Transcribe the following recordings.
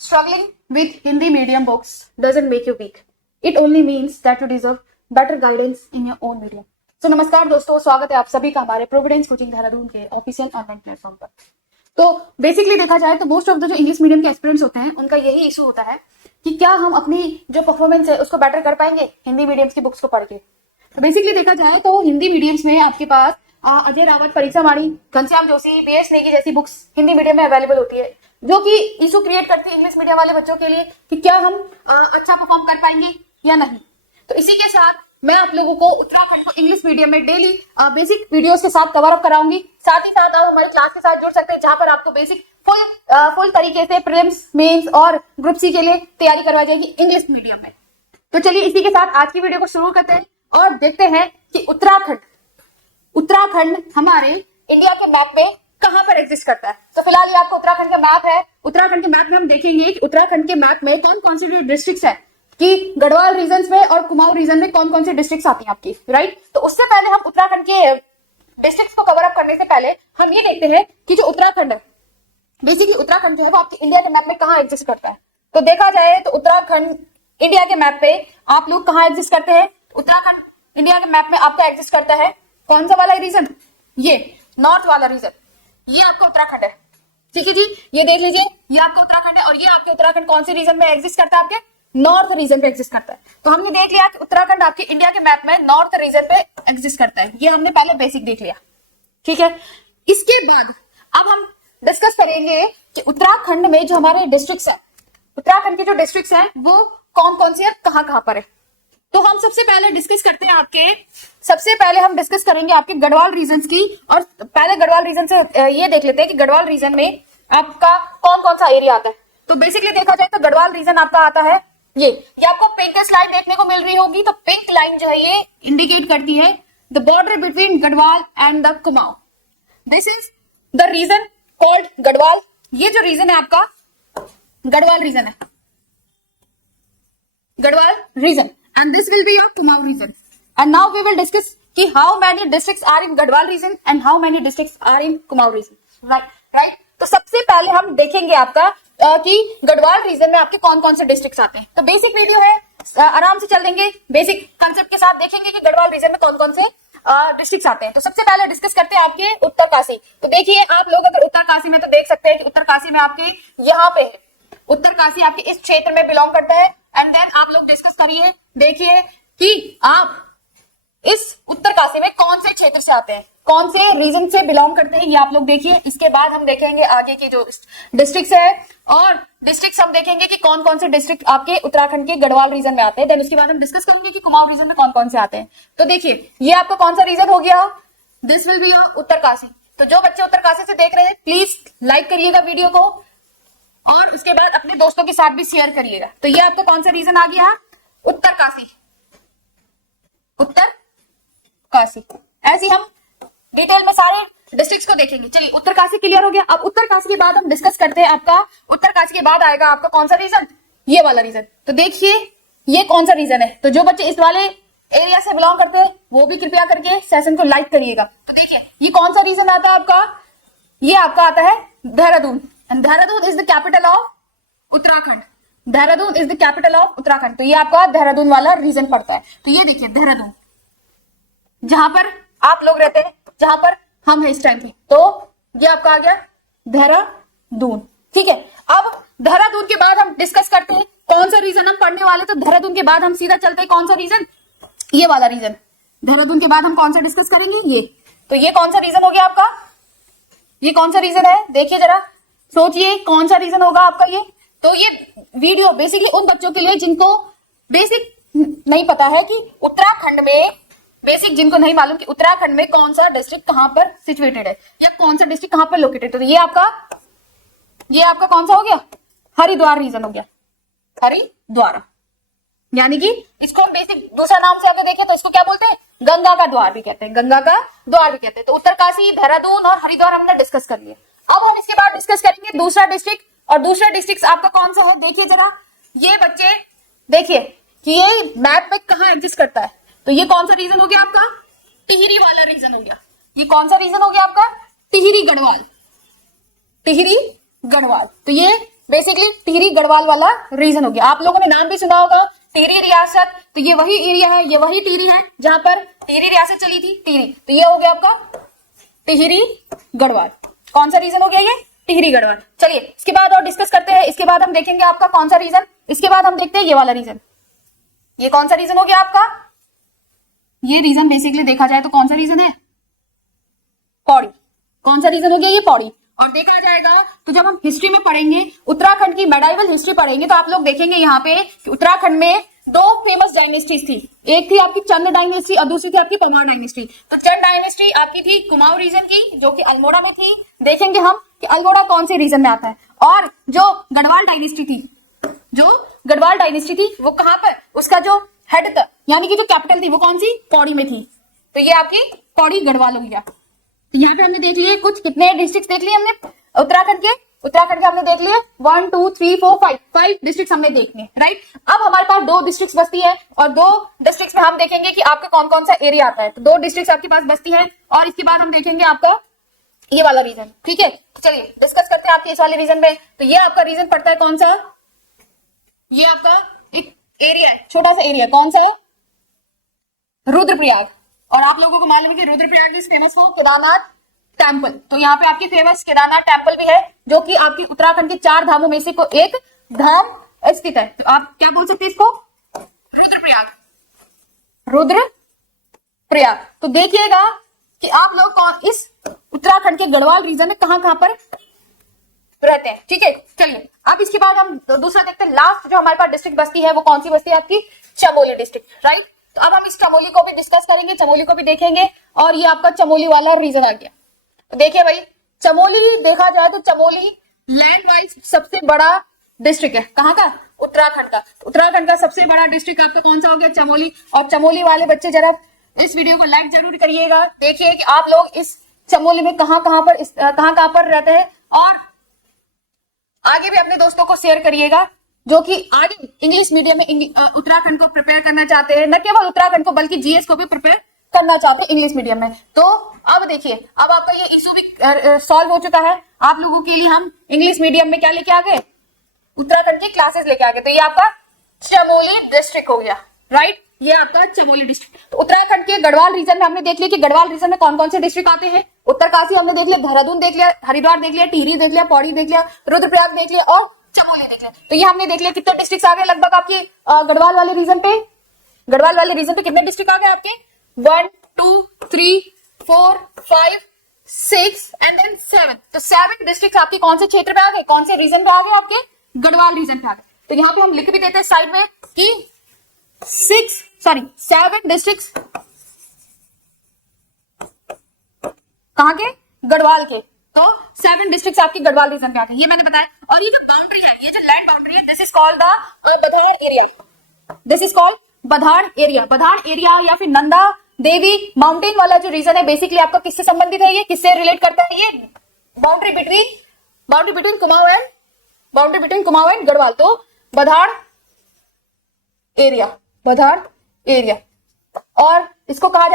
Struggling with Hindi medium books doesn't make you weak. It only means that you deserve better guidance in your own medium. So नमस्कार दोस्तों, स्वागत है आप सभी का हमारे प्रोविडेंस कोचिंग देहरादून के ऑफिशियल ऑनलाइन प्लेटफॉर्म पर। तो बेसिकली देखा जाए तो मोस्ट ऑफ द जो इंग्लिश मीडियम के एस्पिरेंट्स होते हैं उनका यही इशू होता है कि क्या हम अपनी जो परफॉर्मेंस है उसको बेटर कर पाएंगे हिंदी मीडियम्स की बुक्स को पढ़ के। तो बेसिकली देखा जाए तो हिंदी मीडियम्स में आपके पास अजय रावत, परीक्षा वाणी, घनश्याम जोशी, बीएस नेगी जैसी बुक्स हिंदी मीडियम में अवेलेबल होती है, जो कि इशू क्रिएट करती है इंग्लिश मीडियम वाले बच्चों के लिए कि क्या हम अच्छा परफॉर्म कर पाएंगे या नहीं। तो इसी के साथ मैं आप लोगों को उत्तराखंड को इंग्लिश मीडियम में डेली बेसिक वीडियोस के साथ कवर अप कराऊंगी। साथ ही साथ आप हमारी क्लास के साथ जुड़ सकते हैं, जहां पर आपको बेसिक फुल तरीके से प्रीलिम्स, मेंस और ग्रुप सी के लिए तैयारी करवाई जाएगी इंग्लिश मीडियम में। तो चलिए इसी के साथ आज की वीडियो को शुरू करते हैं और देखते हैं कि उत्तराखंड हमारे इंडिया के मैप में कहां पर एग्जिस्ट करता है। तो फिलहाल ये आपको उत्तराखंड का मैप है। उत्तराखंड के मैप में हम देखेंगे कि उत्तराखंड के मैप में कौन कौन सी जो डिस्ट्रिक्ट्स है कि गढ़वाल रीजन में और कुमाऊं रीजन में कौन कौन सी डिस्ट्रिक्ट्स आती हैं आपकी, राइट। तो उससे पहले हम उत्तराखंड के डिस्ट्रिक्ट्स को कवर अप करने से पहले हम ये देखते हैं कि जो उत्तराखंड है, बेसिकली उत्तराखंड जो है वो आपके इंडिया के मैप में कहां एग्जिस्ट करता है। तो देखा जाए तो उत्तराखंड इंडिया के मैप पे आप लोग कहां एग्जिस्ट करते हैं। उत्तराखंड इंडिया के मैप में आपका एग्जिस्ट करता है कौन सा वाला रीजन, ये नॉर्थ वाला रीजन, ये आपका उत्तराखंड है। ठीक है जी, ये देख लीजिए, ये आपका उत्तराखंड है और ये आपका उत्तराखंड कौन से रीजन में एग्जिस्ट करता है, आपके नॉर्थ रीजन पे एग्जिस्ट करता है। तो हमने देख लिया कि उत्तराखंड आपके इंडिया के मैप में नॉर्थ रीजन पे एग्जिस्ट करता है, ये हमने पहले बेसिक देख लिया। ठीक है, इसके बाद अब हम डिस्कस करेंगे कि उत्तराखंड में जो हमारे डिस्ट्रिक्ट्स है, उत्तराखंड के जो डिस्ट्रिक्ट्स हैं वो कौन कौन से कहां कहां पर है। तो हम सबसे पहले डिस्कस करते हैं हम डिस्कस करेंगे आपके गढ़वाल रीजन की। और पहले गढ़वाल रीजन से ये देख लेते हैं कि गढ़वाल रीजन में आपका कौन कौन सा एरिया आता है। तो बेसिकली देखा जाए तो गढ़वाल रीजन आपका आता है ये आपको पिंक लाइन देखने को मिल रही होगी। तो पिंक लाइन जो है ये इंडिकेट करती है the border between Garhwal and the Kumaon. This is the region called Garhwal. ये जो रीजन है आपका गढ़वाल रीजन है, Garhwal region, and this will be your Kumaon region. And now we will discuss कि how many districts are in Garhwal region and how many districts are in Kumaon region. Right? तो सबसे पहले हम देखेंगे आपका कि गढ़वाल रीजन में आपके कौन कौन से डिस्ट्रिक्ट्स आते हैं। तो बेसिक वीडियो है, आराम से चल देंगे, बेसिक कंसेप्ट के साथ देखेंगे कि गढ़वाल रीजन में कौन कौन से डिस्ट्रिक्ट्स आते हैं। तो सबसे पहले डिस्कस करते हैं आपके उत्तरकाशी। तो देखिए आप लोग अगर उत्तरकाशी में, तो देख सकते हैं कि उत्तरकाशी में आपके यहाँ पे उत्तरकाशी आपके इस क्षेत्र में बिलोंग करता है। एंड देन आप लोग डिस्कस करिए, देखिए कि आप इस उत्तरकाशी में कौन से क्षेत्र से आते हैं, कौन से रीजन से बिलोंग करते हैं, ये आप लोग देखिए। इसके बाद हम देखेंगे आगे के जो डिस्ट्रिक्ट्स है और डिस्ट्रिक्ट्स हम देखेंगे कि कौन कौन से डिस्ट्रिक्ट आपके उत्तराखंड के गढ़वाल रीजन में आते हैं। देन उसके बाद हम डिस्कस करेंगे कि कुमाऊं रीजन में कौन कौन से आते हैं। तो देखिए ये आपका कौन सा रीजन हो गया, this will be your Uttarkashi. तो जो बच्चे उत्तरकाशी से देख रहे हैं प्लीज लाइक करिएगा वीडियो को और उसके बाद अपने दोस्तों के साथ भी शेयर करिएगा। तो ये आपका कौन सा रीजन आ गया, उत्तरकाशी। उत्तरकाशी ऐसे हम डिटेल में सारे डिस्ट्रिक्ट्स को देखेंगे। चलिए उत्तरकाशी क्लियर हो गया। अब उत्तरकाशी के बाद हम डिस्कस करते हैं आपका उत्तरकाशी के बाद आएगा आपका कौन सा रीजन, ये वाला रीजन। तो देखिए ये कौन सा रीजन है। तो जो बच्चे इस वाले एरिया से बिलोंग करते हैं वो भी कृपया करके सेशन को लाइक करिएगा। तो देखिए ये कौन सा रीजन आता है आपका, ये आपका आता है Dehradun. And Dehradun is the capital of Uttarakhand. Dehradun is the capital of Uttarakhand. तो ये आपका देहरादून वाला रीजन पड़ता है। तो ये देखिए देहरादून, जहां पर आप लोग रहते हैं, जहां पर हम हैं इस टाइम पे, तो ये आपका आ गया देहरादून। ठीक है, अब देहरादून के बाद हम डिस्कस करते हैं कौन सा रीजन हम पढ़ने वाले। तो देहरादून के बाद हम सीधा चलते हैं कौन सा रीजन, ये वाला रीजन। देहरादून के बाद हम कौन सा डिस्कस करेंगे, ये। तो ये कौन सा रीजन हो गया आपका, ये कौन सा रीजन है, देखिए जरा सोचिए कौन सा रीजन होगा आपका ये। तो ये वीडियो बेसिकली उन बच्चों के लिए जिनको बेसिक नहीं पता है कि उत्तराखंड में, बेसिक जिनको नहीं मालूम कि उत्तराखंड में कौन सा डिस्ट्रिक्ट कहां पर सिचुएटेड है या कौन सा डिस्ट्रिक्ट कहां पर लोकेटेड है। तो ये आपका कौन सा हो गया, हरिद्वार रीजन हो गया, हरिद्वार। यानी कि इसको हम बेसिक दूसरा नाम से अगर देखें तो इसको क्या बोलते हैं, गंगा का द्वार भी कहते हैं, गंगा का द्वार भी कहते हैं। तो उत्तरकाशी, देहरादून और हरिद्वार हमने डिस्कस कर लिया। अब हम इसके बाद डिस्कस करेंगे दूसरा डिस्ट्रिक्ट, और दूसरा डिस्ट्रिक्ट आपका कौन सा है। देखिए जरा ये बच्चे देखिए कि ये मैप में कहां एग्जिस्ट करता है। तो ये कौन सा रीजन हो गया आपका, टिहरी वाला रीजन हो गया। ये कौन सा रीजन हो गया आपका, टिहरी गढ़वाल, टिहरी गढ़वाल। तो ये बेसिकली टिहरी गढ़वाल वाला रीजन हो गया। आप लोगों ने नाम भी सुना होगा टिहरी रियासत, तो ये वही एरिया है, ये वही टिहरी है जहां पर टिहरी रियासत चली थी, टिहरी। तो ये हो गया आपका टिहरी गढ़वाल। कौन सा रीजन हो गया ये? टिहरी गढ़वाल। चलिए इसके बाद और डिस्कस करते हैं। इसके बाद हम देखेंगे आपका कौन सा रीजन, इसके बाद हम देखते हैं ये वाला रीजन। ये कौन सा रीजन हो गया आपका? ये रीजन बेसिकली देखा जाए तो कौन सा रीजन है? पौड़ी। कौन सा रीजन हो गया ये? पौड़ी। और देखा जाएगा तो जब हम हिस्ट्री में पढ़ेंगे, उत्तराखंड की मेडाइवल हिस्ट्री पढ़ेंगे, तो आप लोग देखेंगे यहाँ पे कि उत्तराखंड में दो फेमस डायनेस्टीज थी। एक थी आपकी चंद डायनेस्टी और दूसरी थी आपकी परमार डायनेस्टी। तो चंद डायनेस्टी आपकी थी कुमाऊं रीजन की, जो कि अल्मोड़ा में थी। देखेंगे हम कि अल्मोड़ा कौन से रीजन में आता है। और जो गढ़वाल डायनेस्टी थी, जो गढ़वाल डायनेस्टी थी वो कहां पर, उसका जो हेड था यानी कि जो कैपिटल थी वो कौन सी? पौड़ी में थी। तो ये आपकी पौड़ी गढ़वाल हो गया। तो यहाँ पे हमने देख लिए कुछ, कितने डिस्ट्रिक्ट देख लिए हमने उत्तराखंड के हमने देख लिए 1 2 3 4 5 डिस्ट्रिक्ट हमने देख लिए, राइट। अब हमारे पास 2 डिस्ट्रिक्ट बचती है और 2 डिस्ट्रिक्ट में हम देखेंगे कि आपका कौन कौन सा एरिया आता है। तो 2 डिस्ट्रिक्ट आपके पास बचती है और इसके बाद हम देखेंगे आपका ये वाला रीजन, ठीक है। तो चलिए डिस्कस करते हैं आपके इस वाले रीजन में। तो ये आपका रीजन पड़ता है कौन सा? ये आपका एक एरिया है, छोटा सा एरिया, कौन सा? रुद्रप्रयाग। और आप लोगों को मालूम है कि Rudraprayag is famous for Kedarnath temple. तो यहाँ पे आपकी फेमस केदारनाथ टेम्पल भी है, जो कि आपकी उत्तराखंड के 4 धामों में से एक धाम स्थित है। तो आप क्या बोल सकते हैं इसको? रुद्रप्रयाग। रुद्रप्रयाग। तो देखिएगा कि आप लोग कौन इस उत्तराखंड के गढ़वाल रीजन में कहां पर रहते हैं, ठीक है। चलिए अब इसके बाद हम दूसरा देखते हैं। लास्ट जो हमारे पास डिस्ट्रिक्ट बस्ती है वो कौन सी बस्ती है? आपकी चमोली डिस्ट्रिक्ट, राइट। तो अब हम इस चमोली को भी डिस्कस करेंगे, चमोली को भी देखेंगे। और ये आपका चमोली वाला रीजन आ गया। तो देखिए भाई, चमोली देखा जाए तो चमोली लैंड वाइज सबसे बड़ा डिस्ट्रिक्ट है। कहाँ का? उत्तराखंड का। उत्तराखंड का सबसे बड़ा डिस्ट्रिक्ट आपका कौन सा हो गया? चमोली। और चमोली वाले बच्चे जरा इस वीडियो को लाइक जरूर करिएगा। देखिए कि आप लोग इस चमोली में कहां कहां पर रहते हैं, और आगे भी अपने दोस्तों को शेयर करिएगा जो कि आगे इंग्लिश मीडियम में उत्तराखंड को प्रिपेयर करना चाहते हैं। न केवल उत्तराखंड को बल्कि जीएस को भी प्रिपेयर करना चाहते हैं इंग्लिश मीडियम में। तो अब देखिए, अब आपका ये इशू भी सॉल्व हो चुका है। आप लोगों के लिए हम इंग्लिश मीडियम में क्या लेके आ गए? उत्तराखंड की क्लासेस लेके आ गए। तो ये आपका चमोली डिस्ट्रिक्ट हो गया, राइट। ये आपका चमोली डिस्ट्रिक्ट। तो उत्तराखंड के गढ़वाल रीजन में हमने देख लिया कि गढ़वाल रीजन में कौन कौन से डिस्ट्रिक्ट आते हैं। उत्तरकाशी हमने देख लिया, देहरादून देख लिया, हरिद्वार देख लिया, टिहरी देख लिया, पौड़ी देख लिया, रुद्रप्रयाग देख लिया और चमोली देख लिया। तो ये हमने देख लिया कितने डिस्ट्रिक्ट आ गए लगभग आपके गढ़वाल वाले रीजन पे। गढ़वाल वाले रीजन पे कितने डिस्ट्रिक्ट आ गए आपके? 1 2 3 4 5 6 एंड देन 7। तो 7 डिस्ट्रिक्ट आपके कौन से क्षेत्र पे आ गए? कौन से रीजन पे आ गए? आपके गढ़वाल रीजन पे आ गए। तो यहाँ पे हम लिख भी देते हैं साइड में कि 7 डिस्ट्रिक्ट कहां के? गढ़वाल के। तो 7 डिस्ट्रिक्ट आपकी गढ़वाल रीजन पे आ गए, ये मैंने बताया। और ये जो बाउंड्री है, ये जो लैंड बाउंड्री है, दिस इज कॉल्ड द बधाड़ एरिया। दिस इज कॉल्ड बधाड़ एरिया। बधाड़ एरिया या फिर नंदा देवी माउंटेन वाला जो रीजन है, बेसिकली आपका किससे संबंधित है? ये किससे रिलेट करता है? ये boundary between Kumaon and Garhwal. तो बधाड़ एरिया और इसको कहा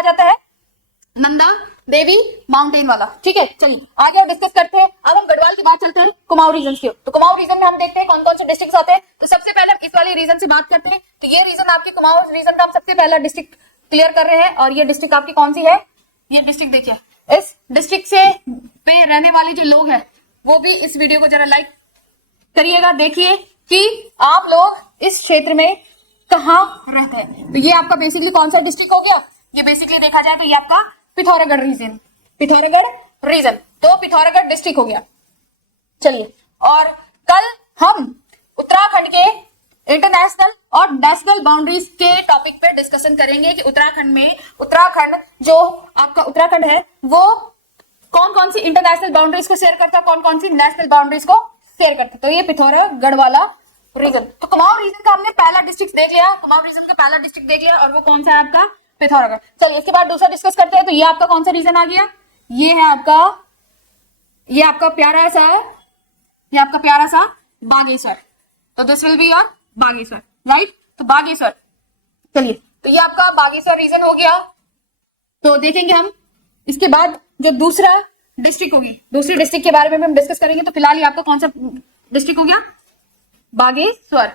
जाता है नंदा देवी माउंटेन वाला, ठीक है। चलिए आगे और डिस्कस करते हैं। अब हम गढ़वाल के बाद चलते हैं कुमाऊं रीजन की। तो कुमाऊं रीजन में हम देखते हैं कौन कौन से डिस्ट्रिक्ट आते हैं। तो सबसे पहले हम इस वाले रीजन से बात करते हैं। तो ये रीजन आपके कुमाऊं रीजन का हम सबसे पहला डिस्ट्रिक्ट क्लियर कर रहे हैं। और ये डिस्ट्रिक्ट आपकी कौन सी है? ये डिस्ट्रिक्ट देखिए, इस डिस्ट्रिक्ट से पे रहने वाले जो लोग हैं वो भी इस वीडियो को जरा लाइक करिएगा। देखिए कि आप लोग इस क्षेत्र में कहां रहते हैं। तो ये आपका बेसिकली कौन सा डिस्ट्रिक्ट हो गया? ये बेसिकली देखा जाए तो ये आपका पिथौरागढ़ रीजन। तो पिथौरागढ़ डिस्ट्रिक्ट हो गया। चलिए, और कल हम उत्तराखंड के इंटरनेशनल और नेशनल बाउंड्रीज के टॉपिक पे डिस्कशन करेंगे कि उत्तराखंड जो आपका उत्तराखंड है वो कौन कौन सी इंटरनेशनल बाउंड्रीज को शेयर करता है, कौन कौन सी नेशनल बाउंड्रीज को शेयर करता है। तो ये पिथौरागढ़ वाला रीजन। तो कुमाऊं रीजन का हमने पहला डिस्ट्रिक्ट देख लिया, और वो कौन सा है आपका? पिथौरागढ़। चलिए इसके बाद दूसरा डिस्कस करते हैं। तो ये आपका कौन सा रीजन आ गया? ये है आपका प्यारा सा बागेश्वर। तो this will be your Bageshwar, right. तो बागेश्वर, चलिए तो ये आपका बागेश्वर रीजन हो गया। तो देखेंगे हम इसके बाद जो दूसरा डिस्ट्रिक्ट होगी, दूसरी डिस्ट्रिक्ट के बारे में भी हम डिस्कस करेंगे। तो फिलहाल ये आपका कौन सा डिस्ट्रिक्ट हो गया? बागेश्वर।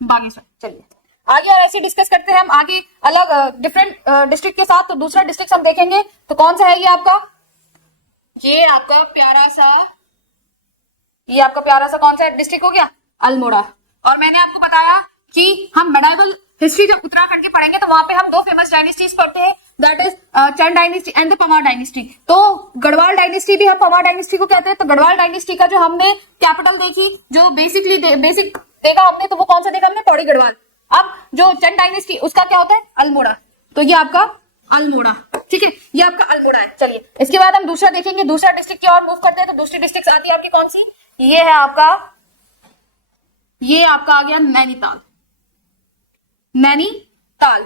बागेश्वर। चलिए आगे ऐसे डिस्कस करते हैं हम आगे अलग डिफरेंट डिस्ट्रिक्ट के साथ। तो दूसरा डिस्ट्रिक्ट हम देखेंगे तो कौन सा है ये आपका? ये आपका प्यारा सा कौन सा डिस्ट्रिक्ट हो गया? अल्मोड़ा। और मैंने आपको बताया कि हम मेडाइवल हिस्ट्री जब उत्तराखंड की पढ़ेंगे तो वहां पे हम दो फेमस डायनेस्टीज पढ़ते हैं, that is Chand dynasty and the Panwar dynasty. तो गढ़वाल डायनेस्टी भी हम पंवार डायनेस्टी को कहते हैं। तो गढ़वाल डायनेस्टी का जो हमने कैपिटल देखी, जो बेसिक देखा हमने, तो वो कौन सा देखा हमने? पौड़ी गढ़वाल। अब जो चंद डायनेस्टी उसका क्या होता है? अल्मोड़ा। तो ये आपका अल्मोड़ा, ठीक है, ये आपका अल्मोड़ा है। चलिए इसके बाद हम दूसरा देखेंगे, दूसरा डिस्ट्रिक्ट की ओर मूव करते हैं। तो दूसरी डिस्ट्रिक्ट आती है आपकी कौन सी? ये है आपका, ये आपका आ गया नैनीताल। नैनीताल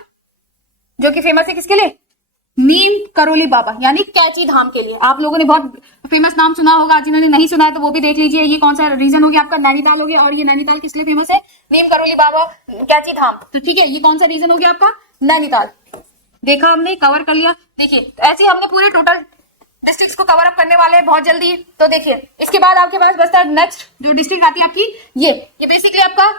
जो कि फेमस है किसके लिए? नीम करोली बाबा यानी कैची धाम के लिए। आप लोगों ने बहुत फेमस नाम सुना होगा, जिन्होंने नहीं सुना है तो वो भी देख लीजिए। ये कौन सा रीजन हो गया आपका? नैनीताल हो गया। और ये नैनीताल किस लिए फेमस है? नीम करोली बाबा कैची धाम। तो ठीक है, ये कौन सा रीजन हो गया आपका? नैनीताल। देखा हमने, कवर कर लिया। देखिए ऐसे हमने पूरे टोटल डिस्ट्रिक्ट्स को कवर अप करने वाले हैं बहुत जल्दी। तो देखिए इसके बाद आपके पास बचता है नेक्स्ट जो डिस्ट्रिक्ट आती है आपकी, ये बेसिकली आपका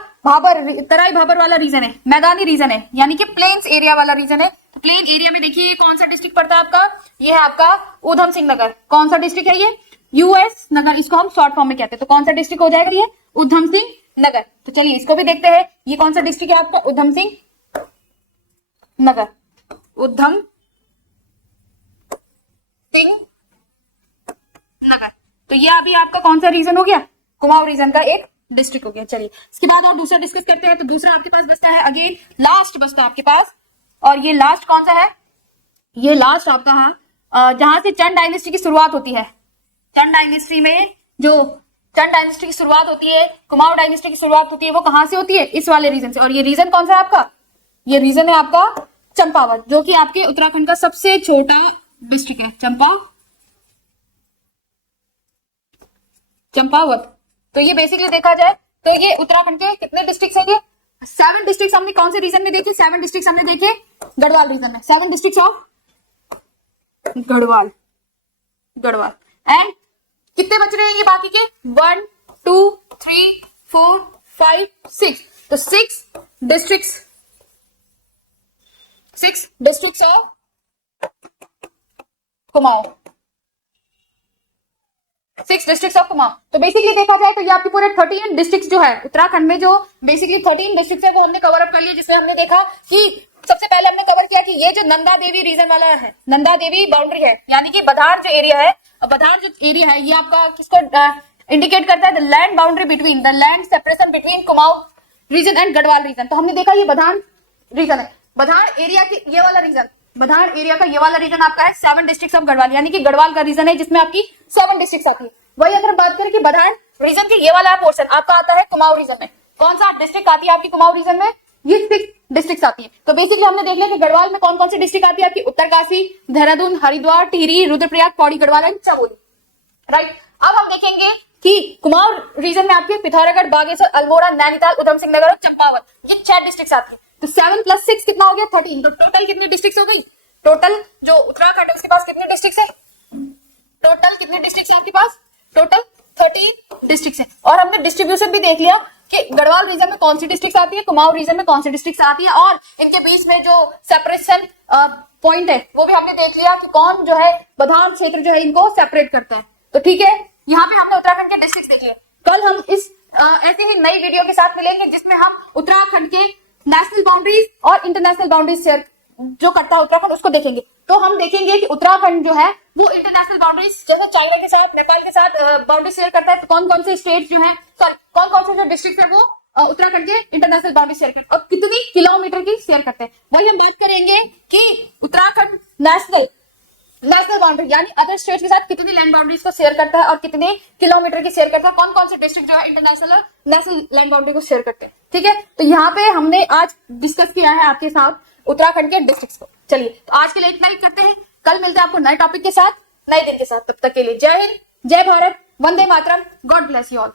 तराई भाबर वाला रीजन है, मैदानी रीजन है, यानी कि प्लेन्स एरिया वाला रीजन है। तो प्लेन एरिया में देखिए कौन सा डिस्ट्रिक्ट पड़ता है आपका? ये है आपका ऊधम सिंह नगर। कौन सा डिस्ट्रिक्ट है ये? यूएस नगर, इसको हम शॉर्ट फॉर्म में कहते हैं। तो कौन सा डिस्ट्रिक्ट हो जाएगा ये? ऊधम सिंह नगर। तो चलिए इसको भी देखते हैं, ये कौन सा डिस्ट्रिक्ट है आपका? ऊधम सिंह नगर। ऊधम सिंह नगर। तो ये अभी आपका कौन सा रीजन हो गया? कुमाऊं रीजन का एक डिस्ट्रिक्ट हो गया। चलिए इसके बाद और दूसरा डिस्कस करते हैं। तो दूसरा आपके पास बचता है, अगेन लास्ट बचता है आपके पास। और ये लास्ट कौन सा है? ये लास्ट आपका जहां से चंद डायनेस्टी की शुरुआत होती है। चंद डायनेस्टी में जो चंद डायनेस्टी की शुरुआत होती है, कुमाऊं डायनेस्टी की शुरुआत होती है, वो कहां से होती है? इस वाले रीजन से। और ये रीजन कौन सा है आपका? ये रीजन है आपका चंपावत, जो कि आपके उत्तराखंड का सबसे छोटा डिस्ट्रिक्ट है। चंपावत। तो ये बेसिकली देखा जाए तो ये उत्तराखंड के कितने डिस्ट्रिक्ट है? ये 7 डिस्ट्रिक्ट हमने कौन से रीजन में देखे? 7 डिस्ट्रिक्ट हमने देखे गढ़वाल रीजन में। 7 डिस्ट्रिक्ट ऑफ गढ़वाल। एंड कितने बच रहे हैं ये बाकी के? 1 2 3 4 5 6। तो 6 district of Kumaon. 6 districts of Kumaon. तो बेसिकली देखा जाए तो ये आपके पूरे 13 डिस्ट्रिक्ट्स जो है उत्तराखंड में, जो बेसिकली 13 डिस्ट्रिक्ट्स है वो हमने कवर अप कर लिया। जिसमें हमने देखा कि सबसे पहले हमने कवर किया कि ये जो नंदा देवी रीजन वाला है, नंदा देवी बाउंड्री है, यानी कि बधार जो एरिया है, बधार जो एरिया है ये आपका किसको इंडिकेट करता है? The land boundary between, the land separation between Kumaon region and Garhwal region. तो हमने देखा ये बधार रीजन है, बधार एरिया की ये वाला रीजन, बधार एरिया का ये वाला रीजन आपका है 7 डिस्ट्रिक्ट ऑफ गढ़वाल, यानी कि गढ़वाल का रीजन है जिसमें आपकी 7 डिस्ट्रिक्ट आती है। वही अगर बात करें कि बधार रीजन के ये वाला पोर्शन आपका आता है कुमाऊं रीजन में। कौन सा डिस्ट्रिक्ट आती है आपकी कुमाऊं रीजन में? ये 6 डिस्ट्रिक्ट आती है। तो बेसिकली हमने देख लिया कि गढ़वाल में कौन कौन सी डिस्ट्रिक्ट आती है आपकी? उत्तरकाशी, देहरादून, हरिद्वार, टिहरी, रुद्रप्रयाग, पौड़ी गढ़वाल एंड चमोली। राइट, अब हम देखेंगे कि कुमाऊं रीजन में आपके पिथौरागढ़, बागेश्वर, अल्मोड़ा, नैनीताल, ऊधम सिंह नगर और चंपावत, ये 6 डिस्ट्रिक्ट आती है। तो 7 + 6 कितना हो गया? 13। तो टोटल कितनी डिस्ट्रिक्ट हो गई? टोटल जो उत्तराखंड है उसके पास कितने डिस्ट्रिक्ट है? टोटल कितने डिस्ट्रिक्ट है आपके पास? टोटल 13 डिस्ट्रिक्ट है। और हमने डिस्ट्रीब्यूशन भी देख लिया कि गढ़वाल रीजन में कौन सी डिस्ट्रिक्ट आती है, कुमाऊं रीजन में कौन सी डिस्ट्रिक्ट आती है, और इनके बीच में जो सेपरेशन पॉइंट है वो भी हमने देख लिया कि कौन जो है बधार क्षेत्र जो है इनको सेपरेट करता है। तो ठीक है, यहाँ पे हमने उत्तराखंड के डिस्ट्रिक्ट देख लिए। कल हम इस ऐसे ही नई वीडियो के साथ मिलेंगे जिसमें हम उत्तराखंड के नेशनल बाउंड्रीज और इंटरनेशनल बाउंड्रीज शेयर जो करता है उत्तराखंड उसको देखेंगे। तो हम देखेंगे कि उत्तराखंड जो है वो इंटरनेशनल बाउंड्रीज जैसे चाइना के साथ, नेपाल के साथ बाउंड्री शेयर करता है। तो कौन कौन से स्टेट जो है, कौन कौन से जो डिस्ट्रिक्ट है वो उत्तराखंड के इंटरनेशनल बाउंड्री शेयर करते हैं और कितनी किलोमीटर की शेयर करते हैं। वही हम बात करेंगे कि उत्तराखंड नेशनल बाउंड्री यानी अदर स्टेट के साथ कितनी लैंड बाउंड्रीज को शेयर करता है और कितने किलोमीटर की शेयर करता है, कौन कौन से डिस्ट्रिक्ट जो है इंटरनेशनल और नेशनल लैंड बाउंड्री को शेयर करते हैं। ठीक है, तो यहाँ पे हमने आज डिस्कस किया है आपके साथ उत्तराखंड के डिस्ट्रिक्ट्स को। चलिए तो आज के लिए इतना ही करते हैं, कल मिलते हैं आपको नए टॉपिक के साथ, नए दिन के साथ। तब तक के लिए जय हिंद, जय Bharat, Vande Mataram, God bless you all.